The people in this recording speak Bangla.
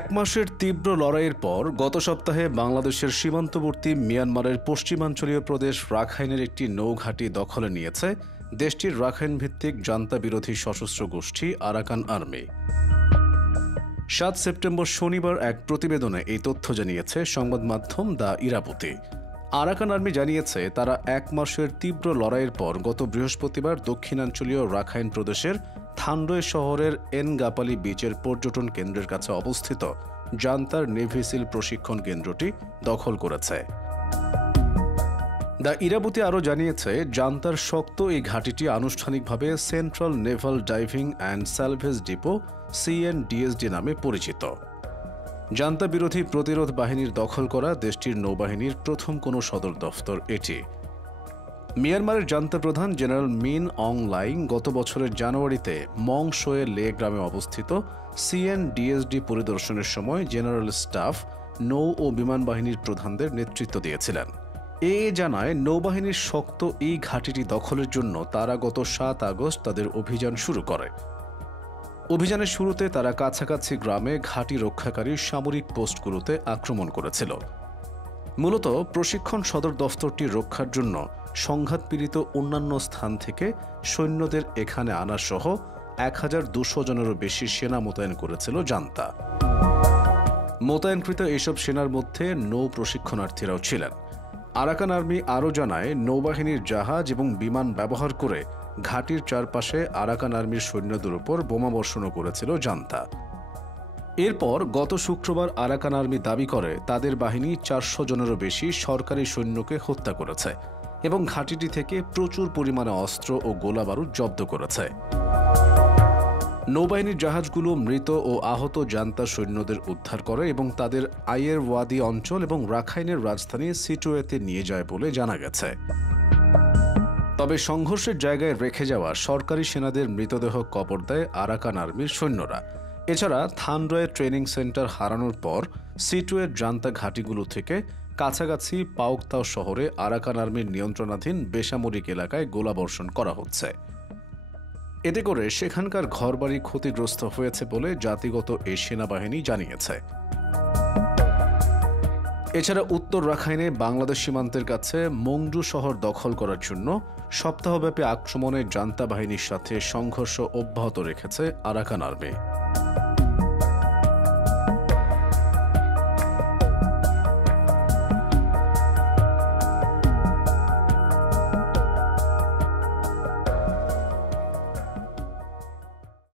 এক মাসের তীব্র লড়াইয়ের পর গত সপ্তাহে বাংলাদেশের সীমান্তবর্তী মিয়ানমারের পশ্চিমাঞ্চলীয় প্রদেশ রাখাইনের একটি নৌঘাঁটি দখলে নিয়েছে দেশটির রাখাইন ভিত্তিক জান্তা বিরোধী সশস্ত্র গোষ্ঠী আরাকান আর্মি। ৭ সেপ্টেম্বর শনিবার এক প্রতিবেদনে এই তথ্য জানিয়েছে সংবাদ মাধ্যম দ্য ইরাবতী। আরাকান আর্মি জানিয়েছে তারা এক মাসের তীব্র লড়াইয়ের পর গত বৃহস্পতিবার দক্ষিণাঞ্চলীয় রাখাইন প্রদেশের থান্ডোয় শহরের এনগাপালি বিচের পর্যটন কেন্দ্রের কাছে অবস্থিত জান্তার নেভি সিল প্রশিক্ষণ কেন্দ্রটি দখল করেছে। দ্য ইরাবতী আরও জানিয়েছে জান্তার শক্ত এই ঘাঁটিটি আনুষ্ঠানিকভাবে central Naval diving and salvage depot CNDSD নামে পরিচিত। জান্তা বিরোধী প্রতিরোধ বাহিনীর দখল করা দেশটির নৌবাহিনীর প্রথম কোনো সদর দফতর এটি। মিয়ানমারের জান্তা প্রধান জেনারেল মিন অং লাইং গত বছরের জানুয়ারিতে মং শোয়ের লে গ্রামে অবস্থিত CNDSD পরিদর্শনের সময় জেনারেল স্টাফ, নৌ ও বিমান বাহিনীর প্রধানদের নেতৃত্ব দিয়েছিলেন। জানায় নৌবাহিনীর শক্ত এই ঘাঁটিটি দখলের জন্য তারা গত ৭ আগস্ট তাদের অভিযান শুরু করে। অভিযানের শুরুতে তারা কাছাকাছি গ্রামে ঘাঁটি রক্ষাকারী সামরিক পোস্টগুলোতে আক্রমণ করেছিল। মূলত প্রশিক্ষণ সদর দফতরটি রক্ষার জন্য সংঘাতপীড়িত অন্যান্য স্থান থেকে সৈন্যদের এখানে আনা সহ ১,২০০ জনেরও বেশি সেনা মোতায়েন করেছিল জান্তা। মোতায়েনকৃত এসব সেনার মধ্যে নৌ প্রশিক্ষণার্থীরাও ছিলেন। আরাকান আর্মি আরও জানায় নৌবাহিনীর জাহাজ এবং বিমান ব্যবহার করে ঘাঁটির চারপাশে আরাকান আর্মির সৈন্যদের উপর বোমাবর্ষণও করেছিল জান্তা। এরপর গত শুক্রবার আরাকান আর্মি দাবি করে তাদের বাহিনী ৪০০ জনেরও বেশি সরকারি সৈন্যকে হত্যা করেছে এবং ঘাঁটিটি থেকে প্রচুর পরিমাণে অস্ত্র ও গোলাবারুদ জব্দ করেছে। নৌবাহিনীর জাহাজগুলো মৃত ও আহত জান্তা সৈন্যদের উদ্ধার করে এবং তাদের আইয়ের ওয়াদি অঞ্চল এবং রাখাইনের রাজধানী সিটোয়েতে নিয়ে যায় বলে জানা গেছে। তবে সংঘর্ষের জায়গায় রেখে যাওয়া সরকারি সেনাদের মৃতদেহ কবর দেয় আরাকান আর্মির সৈন্যরা। এছাড়া থানরয়ে ট্রেনিং সেন্টার হারানোর পর সিটোয়ের জান্তা ঘাঁটিগুলো থেকে কাছাকাছি পাওকতাও শহরে আরাকান আর্মির নিয়ন্ত্রণাধীন বেসামরিক এলাকায় গোলাবর্ষণ করা হচ্ছে। এতে করে সেখানকার ঘরবাড়ি ক্ষতিগ্রস্ত হয়েছে বলে জাতিগত এই সেনাবাহিনী জানিয়েছে। এছাড়া উত্তর রাখাইনে বাংলাদেশ সীমান্তের কাছে মংডু শহর দখল করার জন্য সপ্তাহব্যাপী আক্রমণে জান্তা বাহিনীর সাথে সংঘর্ষ অব্যাহত রেখেছে আরাকান আর্মি।